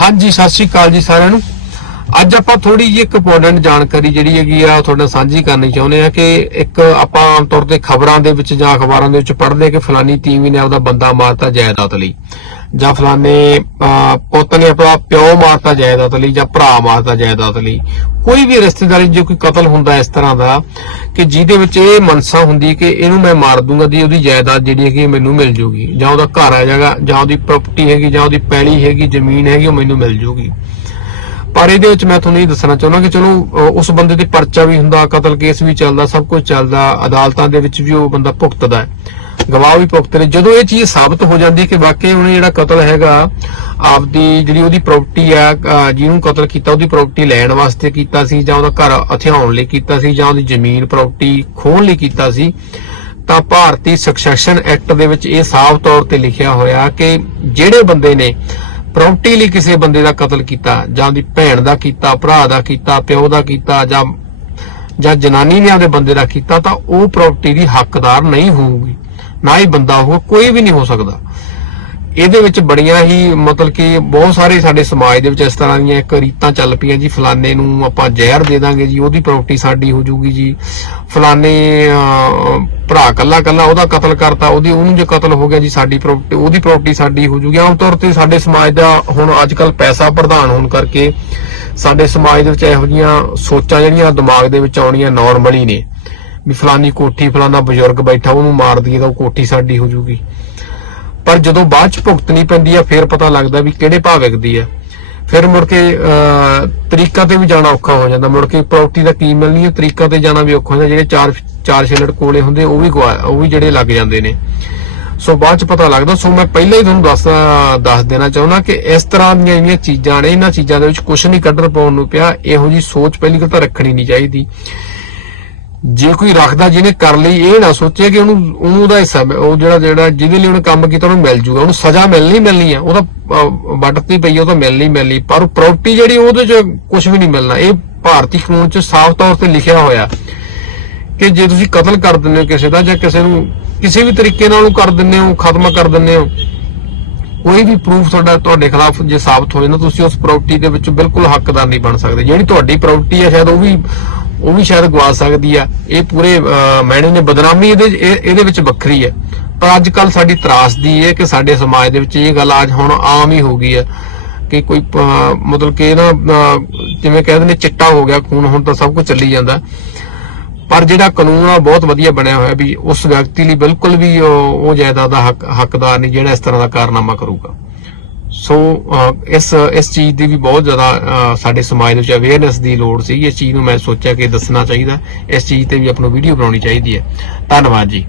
ਹਾਂਜੀ, ਸਤਿ ਸ਼੍ਰੀ ਅਕਾਲ ਜੀ ਸਾਰਿਆਂ ਨੂੰ। ਅੱਜ ਆਪਾਂ ਥੋੜੀ ਜਿਹੀ ਇੱਕ ਇੰਪੋਰਟੈਂਟ ਜਾਣਕਾਰੀ ਜਿਹੜੀ ਹੈਗੀ ਆ ਤੁਹਾਡੇ ਨਾਲ ਸਾਂਝੀ ਕਰਨੀ ਚਾਹੁੰਦੇ ਆ ਕਿ ਇੱਕ ਆਪਾਂ ਆਮ ਤੌਰ ਤੇ ਖਬਰਾਂ ਦੇ ਵਿੱਚ ਜਾਂ ਅਖਬਾਰਾਂ ਦੇ ਵਿੱਚ ਪੜ੍ਹਦੇ ਕਿ ਫਲਾਨੀ ਟੀਵੀ ਨੇ ਆਪਦਾ ਬੰਦਾ ਮਾਰਤਾ ਜਾਇਦਾਦ ਲਈ। ਜਾਂ ਫਲਾਨੇ ਪੁੱਤ ਨੇ ਆਪਣਾ ਪਿਓ ਮਾਰਤਾ ਜਾਇਦਾਦ ਲਈ ਜਾਂ ਭਰਾ ਮਾਰਤਾ ਜਾਇਦਾਦ ਲਈ, ਕੋਈ ਵੀ ਰਿਸ਼ਤੇਦਾਰੀ ਜੇ ਕੋਈ ਕਤਲ ਹੁੰਦਾ ਇਸ ਤਰ੍ਹਾਂ ਦਾ ਕਿ ਜਿਹਦੇ ਵਿੱਚ ਇਹ ਮਨਸਾ ਹੁੰਦੀ ਕਿ ਇਹਨੂੰ ਮੈਂ ਮਾਰ ਦੂੰਗਾ ਦੀ ਉਹਦੀ ਜਾਇਦਾਦ ਜਿਹੜੀ ਹੈਗੀ ਇਹ ਮੈਨੂੰ ਮਿਲ ਜੂਗੀ। ਜਾਂ ਉਹਦਾ ਘਰ ਆ ਜਾਏਗਾ, ਜਾਂ ਉਹਦੀ ਪ੍ਰਾਪਰਟੀ ਹੈਗੀ, ਜਾਂ ਉਹਦੀ ਪੈਲੀ ਹੈਗੀ, ਜ਼ਮੀਨ ਹੈਗੀ, ਉਹ ਮੈਨੂੰ ਮਿਲ ਜੂਗੀ। ਪਰ ਇਹਦੇ ਵਿੱਚ ਮੈਂ ਤੁਹਾਨੂੰ ਇਹ ਦੱਸਣਾ ਚਾਹੁੰਦਾ ਕਿ ਚਲੋ ਉਸ ਬੰਦੇ ਤੇ ਪਰਚਾ ਵੀ ਹੁੰਦਾ, ਕਤਲ ਕੇਸ ਵੀ ਚੱਲਦਾ, ਸਭ ਕੁਝ ਚੱਲਦਾ, ਅਦਾਲਤਾਂ ਦੇ ਵਿੱਚ ਵੀ ਉਹ ਬੰਦਾ ਭੁਗਤਦਾ ਹੈ। ਗਵਾਹ ਵੀ ਭੁਗਤਦੇ ਨੇ। ਜਦੋਂ ਇਹ ਚੀਜ਼ ਸਾਬਤ ਹੋ ਜਾਂਦੀ ਹੈ ਕਿ ਵਾਕਈ ਉਹਨੇ ਜਿਹੜਾ ਕਤਲ ਹੈਗਾ, ਆਪਦੀ ਜਿਹੜੀ ਉਹਦੀ ਪ੍ਰਾਪਰਟੀ ਆ ਜਿਹਨੂੰ ਕਤਲ ਕੀਤਾ, ਉਹਦੀ ਪ੍ਰਾਪਰਟੀ ਲੈਣ ਵਾਸਤੇ ਕੀਤਾ ਸੀ ਜਾਂ ਉਹਦਾ ਘਰ ਹਥਿਆਉਣ ਲਈ ਕੀਤਾ ਸੀ ਜਾਂ ਉਹਦੀ ਜ਼ਮੀਨ ਪ੍ਰਾਪਰਟੀ ਖੋਹਣ ਲਈ ਕੀਤਾ ਸੀ, ਤਾਂ ਭਾਰਤੀ ਸਕਸੈਸ਼ਨ ਐਕਟ ਦੇ ਵਿੱਚ ਇਹ ਸਾਫ਼ ਤੌਰ ਤੇ ਲਿਖਿਆ ਹੋਇਆ ਕਿ ਜਿਹੜੇ ਬੰਦੇ ਨੇ ਪ੍ਰਾਪਰਟੀ ਲਈ ਕਿਸੇ ਬੰਦੇ ਦਾ ਕਤਲ ਕੀਤਾ, ਜਾਂ ਉਹਦੀ ਭੈਣ ਦਾ ਕੀਤਾ, ਭਰਾ ਦਾ ਕੀਤਾ, ਪਿਓ ਦਾ ਕੀਤਾ, ਜਾਂ ਜਾਂ ਜਨਾਨੀ ਨੇ ਆਪਦੇ ਬੰਦੇ ਦਾ ਕੀਤਾ, ਤਾਂ ਉਹ ਪ੍ਰਾਪਰਟੀ ਦੀ ਹੱਕਦਾਰ ਨਹੀਂ ਹੋਊਗੀ। ਨਾ ਹੀ ਬੰਦਾ ਹੋਊਗਾ ਕੋਈ ਵੀ ਨਹੀਂ ਹੋ ਸਕਦਾ। ਇਹਦੇ ਵਿੱਚ ਬੜੀਆਂ ਹੀ ਮਤਲਬ ਕਿ ਬਹੁਤ ਸਾਰੇ ਸਾਡੇ ਸਮਾਜ ਦੇ ਵਿੱਚ ਇਸ ਤਰ੍ਹਾਂ ਦੀਆਂ ਇੱਕ ਰੀਤਾਂ ਚੱਲ ਪਈਆਂ ਜੀ। ਫਲਾਣੇ ਨੂੰ ਆਪਾਂ ਜ਼ਹਿਰ ਦੇ ਦਾਂਗੇ ਜੀ ਉਹਦੀ ਪ੍ਰਾਪਰਟੀ ਸਾਡੀ ਹੋ ਜਾਊਗੀ ਜੀ। ਫਲਾਣੇ ਅਹ, ਭਰਾ ਕੱਲਾ ਕੱਲਾ ਉਹਦਾ ਕਤਲ ਕਰਤਾ ਉਹਦੀ ਉਹਨੂੰ ਜੇ ਕਤਲ ਹੋ ਗਿਆ ਜੀ ਸਾਡੀ ਪ੍ਰਾਪਰਟੀ ਉਹਦੀ ਪ੍ਰਾਪਰਟੀ ਸਾਡੀ ਹੋ ਜਾਊਗੀ ਆਮ ਤੌਰ ਤੇ ਸਾਡੇ ਸਮਾਜ ਦਾ ਹੁਣ ਅੱਜ ਕੱਲ ਪੈਸਾ ਪ੍ਰਧਾਨ ਹੋਣ ਕਰਕੇ ਸਾਡੇ ਸਮਾਜ ਦੇ ਵਿੱਚ ਇਹੋ ਜਿਹੀਆਂ ਸੋਚਾਂ ਜਿਹੜੀਆਂ ਦਿਮਾਗ ਦੇ ਵਿੱਚ ਆਉਣੀਆਂ ਨਾਰਮਲੀ ਨੇ। ਵੀ ਫਲਾਨੀ ਕੋਠੀ, ਫਲਾਨਾ ਬਜ਼ੁਰਗ ਬੈਠਾ, ਉਹਨੂੰ ਮਾਰ ਦਈਏ ਤਾਂ ਉਹ ਕੋਠੀ ਸਾਡੀ ਹੋ ਜਾਊਗੀ ਪਰ ਜਦੋਂ ਬਾਅਦ ਚ ਭੁਗਤਣੀ ਪੈਂਦੀ ਆ, ਫਿਰ ਪਤਾ ਲੱਗਦਾ ਵੀ ਕਿਹੜੇ ਭਾਅ ਵਿਕਦੀ ਆ। ਫਿਰ ਮੁੜ ਕੇ ਤਰੀਕਾ ਤੇ ਵੀ ਜਾਣਾ ਔਖਾ ਹੋ ਜਾਂਦਾ। ਮੁੜ ਕੇ ਪ੍ਰਾਪਰਟੀ ਦਾ ਕੀ ਮਿਲਣੀ ਹੈ ਤਰੀਕਾ ਤੇ ਜਾਣਾ ਵੀ ਔਖਾ ਹੋ ਜਿਹੜੇ ਚਾਰ ਚਾਰ ਛਿਲੜ ਕੋਲੇ ਹੁੰਦੇ, ਉਹ ਵੀ ਉਹ ਵੀ ਜਿਹੜੇ ਲੱਗ ਜਾਂਦੇ ਨੇ। ਸੋ ਬਾਅਦ ਚ ਪਤਾ ਲੱਗਦਾ, ਸੋ ਮੈਂ ਪਹਿਲਾਂ ਹੀ ਤੁਹਾਨੂੰ ਦੱਸ ਦੱਸ ਦੇਣਾ ਚਾਹੁੰਦਾ ਕਿ ਇਸ ਤਰ੍ਹਾਂ ਦੀਆਂ ਜਿਹੜੀਆਂ ਚੀਜ਼ਾਂ ਨੇ, ਇਹਨਾਂ ਚੀਜ਼ਾਂ ਦੇ ਵਿੱਚ ਕੁਝ ਨਹੀਂ ਕੱਢਣ ਪਾਉਣ ਨੂੰ ਪਿਆ। ਇਹੋ ਜੀ ਸੋਚ ਪਹਿਲੀ ਗੱਲ ਤਾਂ ਰੱਖਣੀ ਨਹੀਂ ਚਾਹੀਦੀ। ਜੇ ਕੋਈ ਰੱਖਦਾ ਜਿਹਨੇ ਕਰ ਲਈ, ਇਹ ਨਾ ਸੋਚੇ ਕਿ ਉਹਨੂੰ ਉਹਨੂੰ ਦਾ ਹਿੱਸਾ ਉਹ ਜਿਹੜਾ ਜਿਹੜਾ ਜਿਹਦੇ ਲਈ ਉਹਨੇ ਕੰਮ ਕੀਤਾ, ਉਹਨੂੰ ਮਿਲ ਜੂਗਾ। ਉਹਨੂੰ ਸਜ਼ਾ ਮਿਲਣੀ ਮਿਲਣੀ ਆ। ਉਹਦਾ ਵੱਟਤੀ ਪਈ, ਉਹ ਤਾਂ ਮਿਲਣੀ ਮਿਲਣੀ। ਪਰ ਉਹ ਪ੍ਰਾਪਰਟੀ ਜਿਹੜੀ, ਉਹਦੇ ਚ ਕੁਝ ਵੀ ਨਹੀਂ ਮਿਲਣਾ। ਇਹ ਭਾਰਤੀ ਕਾਨੂੰਨ ਚ ਸਾਫ਼ ਤੌਰ ਤੇ ਲਿਖਿਆ ਹੋਇਆ ਕਿ ਜੇ ਤੁਸੀਂ ਕਤਲ ਕਰ ਦਿੰਦੇ ਹੋ ਕਿਸੇ ਦਾ ਜਾਂ ਕਿਸੇ ਨੂੰ ਕਿਸੇ ਵੀ ਤਰੀਕੇ ਨਾਲ ਉਹਨੂੰ ਕਰ ਦਿੰਦੇ ਹੋ, ਖਤਮ ਕਰ ਦਿੰਦੇ ਹੋ, ਕੋਈ ਵੀ ਪ੍ਰੂਫ ਤੁਹਾਡਾ, ਤੁਹਾਡੇ ਖਿਲਾਫ ਜੇ ਸਾਬਤ ਹੋ ਨਾ, ਤੁਸੀਂ ਉਸ ਪ੍ਰਾਪਰਟੀ ਦੇ ਵਿੱਚ ਬਿਲਕੁਲ ਹੱਕਦਾਰ ਨਹੀਂ ਬਣ ਸਕਦੇ। ਜਿਹੜੀ ਤੁਹਾਡੀ ਪ੍ਰਾਪਰਟੀ ਹੈ ਸ਼ਾਇਦ ਉਹ ਵੀ ਉਹ ਵੀ ਸ਼ਾਇਦ ਗਵਾ ਸਕਦੀ ਆ। ਇਹ ਪੂਰੇ ਮੈਨੇ ਨੇ ਬਦਨਾਮੀ ਇਹਦੇ ਇਹਦੇ ਵਿੱਚ ਵੱਖਰੀ ਹੈ ਪਰ ਅੱਜ ਕੱਲ ਸਾਡੀ ਤਰਾਸਦੀ ਹੈ ਕਿ ਸਾਡੇ ਸਮਾਜ ਦੇ ਵਿੱਚ ਇਹ ਗੱਲ ਅੱਜ ਹੁਣ ਆਮ ਹੀ ਹੋ ਗਈ ਹੈ ਕਿ ਕੋਈ ਮਤਲਬ ਕਿ ਨਾ ਜਿਵੇਂ ਕਹਿੰਦੇ ਨੇ ਚਿੱਟਾ ਹੋ ਗਿਆ, ਖੂਨ ਹੁਣ ਤਾਂ ਸਭ ਕੁਝ ਚੱਲੀ ਜਾਂਦਾ। ਪਰ ਜਿਹੜਾ ਕਾਨੂੰਨ ਆ ਬਹੁਤ ਵਧੀਆ ਬਣਿਆ ਹੋਇਆ ਵੀ ਉਸ ਵਿਅਕਤੀ ਲਈ ਬਿਲਕੁਲ ਵੀ ਉਹ ਜਾਇਦਾਦ ਦਾ ਹੱਕ, ਹੱਕਦਾਰ ਨਹੀਂ ਜਿਹੜਾ ਇਸ ਤਰ੍ਹਾਂ ਦਾ ਕਾਰਨਾਮਾ ਕਰੂਗਾ। ਸੋ ਇਸ ਇਸ ਚੀਜ਼ ਦੀ ਵੀ ਬਹੁਤ ਜ਼ਿਆਦਾ ਸਾਡੇ ਸਮਾਜ ਦੇ ਵਿੱਚ ਅਵੇਅਰਨੈਸ ਦੀ ਲੋੜ ਸੀ। ਇਸ ਚੀਜ਼ ਨੂੰ ਮੈਂ ਸੋਚਿਆ ਕਿ ਦੱਸਣਾ ਚਾਹੀਦਾ। ਇਸ ਚੀਜ਼ ਤੇ ਵੀ ਆਪਣੀ ਵੀਡੀਓ ਬਣਾਉਣੀ ਚਾਹੀਦੀ ਹੈ। ਧੰਨਵਾਦ ਜੀ।